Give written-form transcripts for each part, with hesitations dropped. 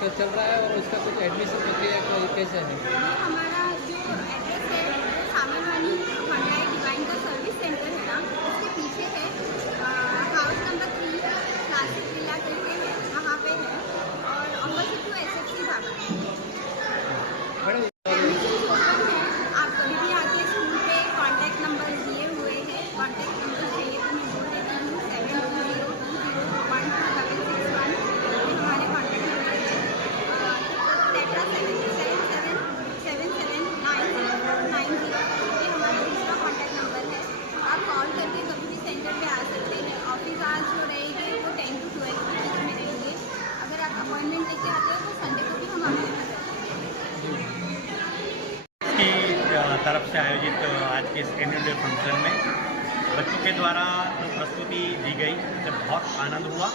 चल रहा है और उसका कुछ एडमिशन प्रक्रिया कैसे है? हमारा जो एड्रेस है वो सामनवानी मंडलाई डिवाइन का सर्विस सेंटर है ना, उसके पीछे है। हाउस नंबर 3 क्लासिक विला करके है, वहाँ पे है और ऑपोजिट टू SFC ढाबा है। एडमिशन ओपन है, आप कभी भी आके स्कूल पे कॉन्टैक्ट नंबर दिए हुए हैं। कॉन्टैक्ट नंबर चाहिए तो मैं बोल देती हूँ 7202012661 हमारे कॉन्टैक्ट नंबर है। टेट्रा 77779090 ये हमारा दूसरा कॉन्टैक्ट नंबर है। आप कॉल करके कभी भी सेंटर पे आ सकते हैं। ऑफिस आवर्स जो रहेंगे वो 10 to 12 के बीच में रहेंगे। अगर आप अपॉइंटमेंट लेके आते हो तो संडे को भी हम आपके यहाँ की तरफ से आयोजित आज के इस एनुअल डे फंक्शन में बच्चों के द्वारा जो प्रस्तुति दी गई उससे बहुत आनंद हुआ।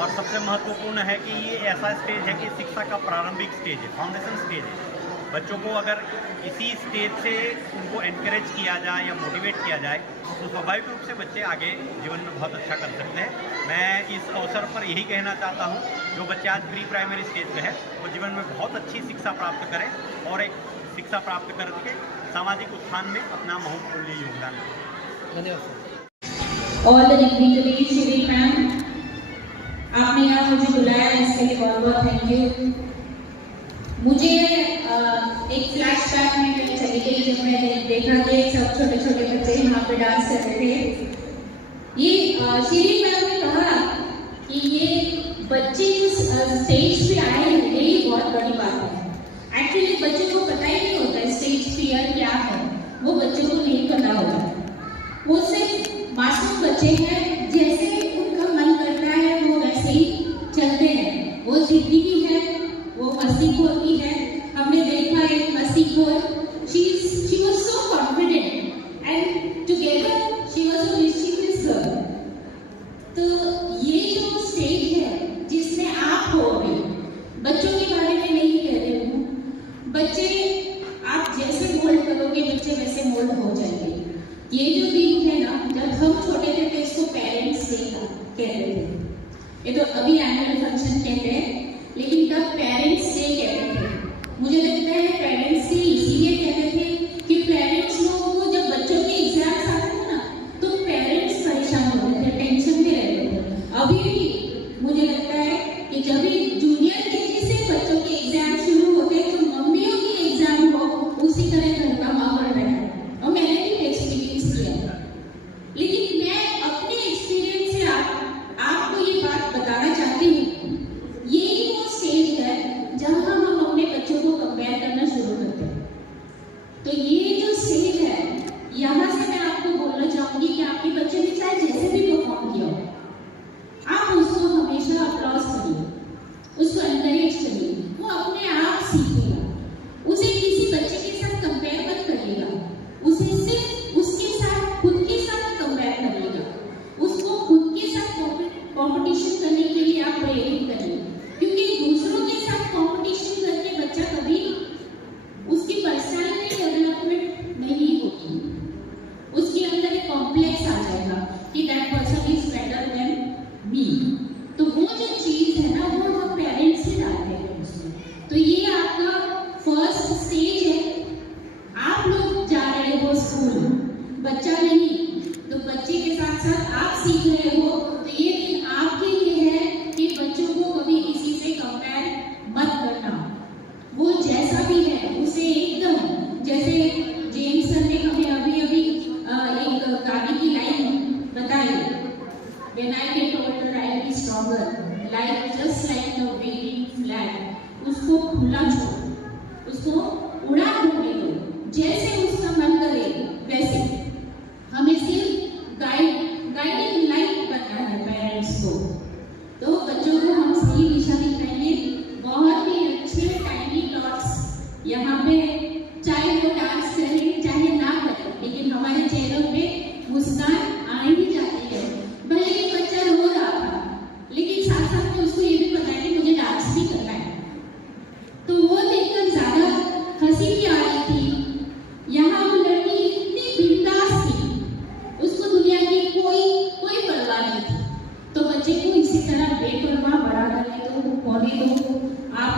और सबसे महत्वपूर्ण है कि ये ऐसा स्टेज है कि शिक्षा का प्रारंभिक स्टेज है, फाउंडेशन स्टेज है। बच्चों को अगर इसी स्टेज से उनको एनकरेज किया जाए या मोटिवेट किया जाए तो स्वाभाविक रूप से बच्चे आगे जीवन में बहुत अच्छा कर सकते हैं। मैं इस अवसर पर यही कहना चाहता हूँ, जो बच्चे आज प्री प्राइमरी स्टेज पे है वो जीवन में बहुत अच्छी शिक्षा प्राप्त करें और एक शिक्षा प्राप्त करके सामाजिक उत्थान में अपना महत्वपूर्ण योगदान दें। धन्यवाद। All the dignitary Shri ma'am, आपने यहाँ मुझे बुलाया इसके लिए बहुत बहुत थैंक यू। मुझे एक फ्लैशबैक में कहीं चली गई जब मैंने देखा कि सब छोटे छोटे बच्चे यहाँ पे डांस कर रहे थे। ये श्री मैम ने कहा कि ये बच्चे इस स्टेज पे आए हैं, यही बहुत बड़ी बात है। एक्चुअली बच्चों को पता ही नहीं होता स्टेज फियर क्या है, वो बच्चों को नहीं पता होता। वो सिर्फ मासूम बच्चे हैं, जैसे उनका मन करता है वो वैसे ही चलते हैं। वो जिद्दी भी है, वो मस्तीखोर भी है। हमने देखा एक मस्तीखोर, she was so confident and together she was a mischievous girl। तो ये जो स्टेज है जिसमें आप हो अभी, बच्चों के बारे में नहीं कह रही हूँ, बच्चे आप जैसे मोल्ड करोगे बच्चे वैसे मोल्ड हो जाएंगे। ये जो दिन है ना, जब हम छोटे थे तो इसको पेरेंट्स डे कहते थे। ये तो अभी एनुअल फंक्शन कहते हैं, लेकिन तब पेरेंट्स डे कहते थे। मुझे लगता है पेरेंट्स डे इसीलिए कहते थे कि पेरेंट्स लोगों को जब बच्चों के एग्जाम्स आते थे ना तो पेरेंट्स परेशान होते थे, टेंशन में रहते थे। अभी भी मुझे लगता है कि जब भी जूनियर केजी से बच्चों के एग्जाम शुरू होते हैं तो मम्मियों की एग्जाम हो उसी तरह घर का माहौल रहता है। और मैंने भी एक्सपीरियंस किया, लेकिन मैं अपने एक्सपीरियंस से आपको ये बात बताना चाहती हूँ। ये वो स्टेज है जहाँ हम अपने बच्चों को कंपेयर करना शुरू करते हैं। तो ये जो स्टेज है, यहाँ से मैं आपको बोलना चाहूंगी कि आपके बच्चे ने चाहे जैसे भी परफॉर्म किया हो, आप उसको हमेशा अप्लॉज करिए, उसको एनकरेज करिए, वो अपने आप सीखेगा। उसे किसी बच्चे के साथ कंपेयर मत करिएगा, उसे सिर्फ उसके साथ खुद के साथ कंपेयर करिएगा। उसको खुद के साथ कंपटीशन करने के लिए आप प्रेरित करिए, क्योंकि दूसरों के साथ कंपटीशन करके बच्चा कभी उसकी पर्सनालिटी डेवलपमेंट नहीं होगी। उसके अंदर एक कॉम्प्लेक्स आ जाएगा कि that person is better than me. तो वो जो चीज है ना, वो हम पेरेंट्स से डालते हैं उसमें। तो ये आपका फर्स्ट स्टेज है। आप लोग जा रहे हो स्कूल, बच्चा नहीं, तो बच्चे के साथ साथ आप सीख रहे हो। तो ये दिन आपके लिए है कि बच्चों को कभी किसी से कंपेयर मत करना। वो जैसा भी है उसे एकदम, जैसे जेम्स सर ने हमें अभी अभी एक गाने की लाइन बताई, When I get older, I'll be stronger, just like the waving flag। उसको खुला छोड़ो, उसको उड़ा होने दो, जैसे उसका मन करे वैसे। हमें सिर्फ गाइडिंग लाइट बनना है पेरेंट्स को। तो बच्चों को हम सही दिशा दिखाएंगे। बहुत ही अच्छे टाइनी थॉट्स यहाँ पे, चाहे वो डांस करें चाहे ना करें, लेकिन हमारे चेहरों पे मुस्कान आ ही जाती है। भले ही बच्चा रो रहा था, लेकिन साथ साथ में उसको ये भी पता है कि मुझे डांस भी करना है। तो वो देखकर ज्यादा हंसी भी आ रही थी। यहाँ वो लड़की इतनी बिंदास थी, उसको दुनिया की कोई परवाह नहीं थी। तो बच्चे को इसी तरह बेपरवाह बड़ा करने दो, होने दो। आप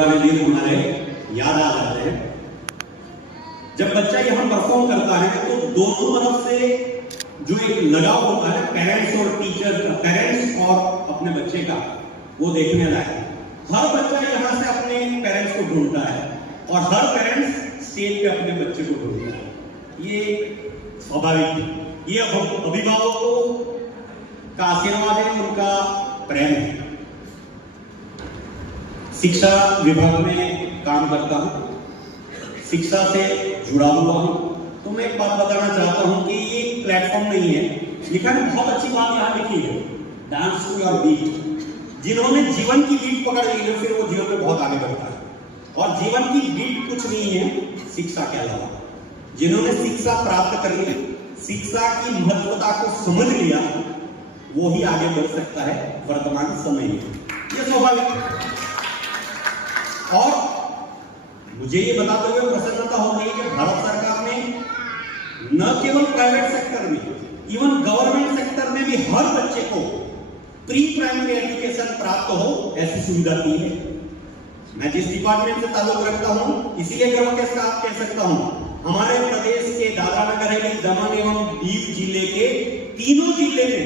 पुराने दिन हमारे याद आ जाते हैं। जब बच्चा यहाँ परफॉर्म करता है तो दोनों तरफ से जो एक लगाव होता है पेरेंट्स और टीचर का, पेरेंट्स और अपने बच्चे का, वो देखने लायक। हर बच्चा यहाँ से अपने पेरेंट्स को ढूंढता है और हर पेरेंट्स स्टेज पे अपने बच्चे को ढूंढता है। ये स्वाभाविक है, ये अभिभावकों का आशीर्वाद है, उनका प्रेम है। शिक्षा विभाग में काम करता हूँ, शिक्षा से जुड़ा हुआ हूँ, तो मैं एक बात बताना चाहता हूँ कि ये प्लेटफॉर्म नहीं है। लिखा है, बहुत अच्छी बात यहाँ लिखी है, डांस टू योर बीट। जिन्होंने जीवन की बीट पकड़ ली है फिर वो जीवन में बहुत आगे बढ़ता है। और जीवन की बीट कुछ नहीं है शिक्षा के अलावा। जिन्होंने शिक्षा प्राप्त कर ली, शिक्षा की महत्वता को समझ लिया, वो ही आगे बढ़ सकता है वर्तमान समय में। ये स्वाभाविक है। और मुझे ये बताते हुए प्रसन्नता होती है कि भारत सरकार ने न केवल प्राइवेट सेक्टर में, इवन गवर्नमेंट सेक्टर में भी हर बच्चे को प्री प्राइमरी एजुकेशन प्राप्त हो ऐसी सुविधा दी है। मैं जिस डिपार्टमेंट से ताल्लुक रखता हूं, इसीलिए गर्व के साथ कह सकता हूं, हमारे प्रदेश के दादरा नगर हवेली, दमन एवं दीव जिले के तीनों जिले में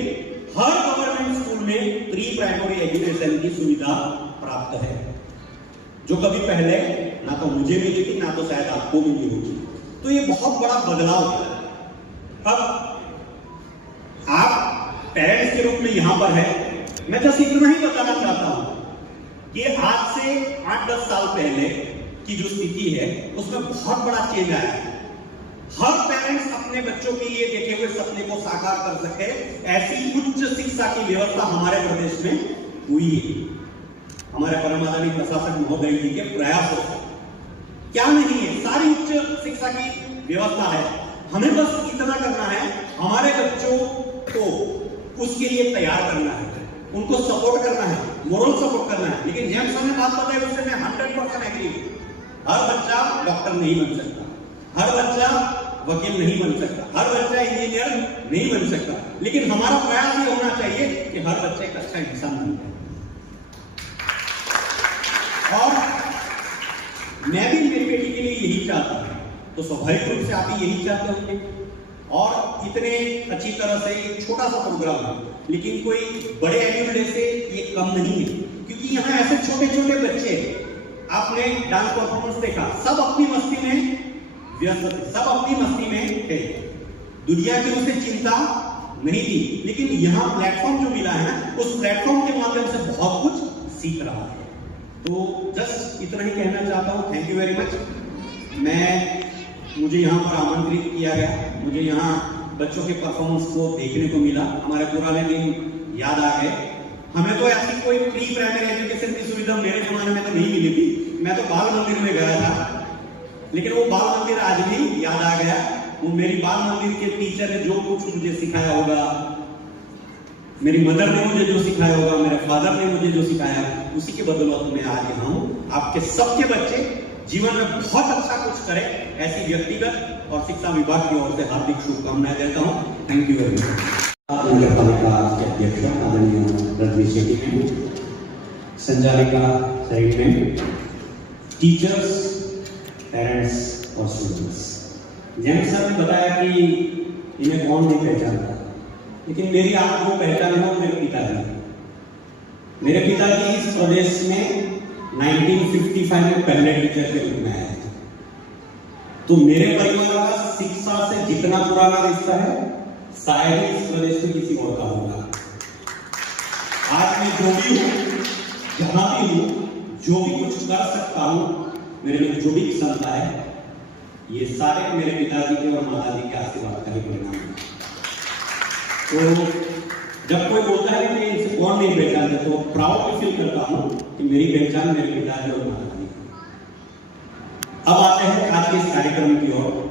हर गवर्नमेंट स्कूल में प्री प्राइमरी एजुकेशन की सुविधा प्राप्त है, जो कभी पहले ना तो मुझे मिली थी ना तो शायद आपको मिली होगी। तो ये बहुत बड़ा बदलाव है। अब आप पेरेंट्स के रूप में यहां पर है, मैं बस इतना ही बताना चाहता हूं कि आज से 8-10 साल पहले की जो स्थिति है उसमें बहुत बड़ा चेंज आया है। हर पेरेंट्स अपने बच्चों के लिए देखे हुए सपने को साकार कर सके, ऐसी उच्च शिक्षा की व्यवस्था हमारे प्रदेश में हुई है। हमारे परम आदरणीय प्रशासक महोदय जी के प्रयासों से क्या नहीं है, सारी उच्च शिक्षा की व्यवस्था है। हमें बस इतना करना है, हमारे बच्चों को उसके लिए तैयार करना है, उनको सपोर्ट करना है, मोरल सपोर्ट करना है। लेकिन जेम्स ने बात बताई उससे मैं 100% एग्री हूं। हर बच्चा डॉक्टर नहीं बन सकता, हर बच्चा वकील नहीं बन सकता, हर बच्चा इंजीनियर नहीं बन सकता, लेकिन हमारा प्रयास ये होना चाहिए कि हर बच्चे एक अच्छा इंसान बन जाए। और मैं भी मेरी बेटी के लिए यही चाहता हूं, तो स्वाभाविक रूप से आप भी यही चाहते होंगे। और इतने अच्छी तरह से एक छोटा सा प्रोग्राम है, लेकिन कोई बड़े एनुअल डे से ये कम नहीं है, क्योंकि यहाँ ऐसे छोटे छोटे बच्चे, आपने डांस परफॉर्मेंस देखा, सब अपनी मस्ती में व्यस्त थे, सब अपनी मस्ती में थे, दुनिया की उनसे चिंता नहीं थी। लेकिन यहाँ प्लेटफॉर्म जो मिला है ना, उस प्लेटफॉर्म के माध्यम से बहुत कुछ सीख रहा है। तो जस्ट इतना ही कहना चाहता हूँ। Thank you very much. मुझे यहाँ पर आमंत्रित किया गया, मुझे यहाँ बच्चों के परफॉर्मेंस को देखने को मिला, हमारे पुराने दिन याद आ गए। हमें तो ऐसी कोई प्री प्राइमरी एजुकेशन की सुविधा मेरे जमाने में तो नहीं मिली थी। मैं तो बाल मंदिर में गया था, लेकिन वो बाल मंदिर आज भी याद आ गया। वो मेरी बाल मंदिर के टीचर ने जो कुछ मुझे सिखाया होगा, मेरी मदर ने मुझे जो सिखाया होगा, मेरे फादर ने मुझे जो सिखाया, उसी के बदौलत मैं आज यहाँ हूँ। आपके सबके बच्चे जीवन में बहुत अच्छा कुछ करें, ऐसी व्यक्तिगत और शिक्षा विभाग की ओर से हार्दिक शुभकामनाएं देता हूँ। Thank you very much. नगर पालिका के अध्यक्ष आदरणीय रजनी शेट्टी, संचालिका साइड में टीचर्स, पेरेंट्स और स्टूडेंट्स। जैन सर ने बताया कि इन्हें कौन नहीं पहचानता, लेकिन मेरी आपको पहचान हो मेरे पिताजी। मेरे पिताजी इस प्रदेश में 1955 में पहले टीचर के रूप में आए थे। तो मेरे परिवार का शिक्षा से जितना पुराना रिश्ता है, शायद ही इस प्रदेश में किसी और का होगा। आज मैं जो भी हूँ, जहां भी हूँ, जो भी कुछ कर सकता हूँ, मेरे में जो भी क्षमता है, ये सारे मेरे पिताजी के और माताजी के आशीर्वाद का ही परिणाम है। तो जब कोई बोलता है कि इसे कौन नहीं पहचानता, तो प्राउड फील करता हूँ कि मेरी पहचान मेरे पिताजी और माताजी। अब आते हैं आज के इस कार्यक्रम की ओर।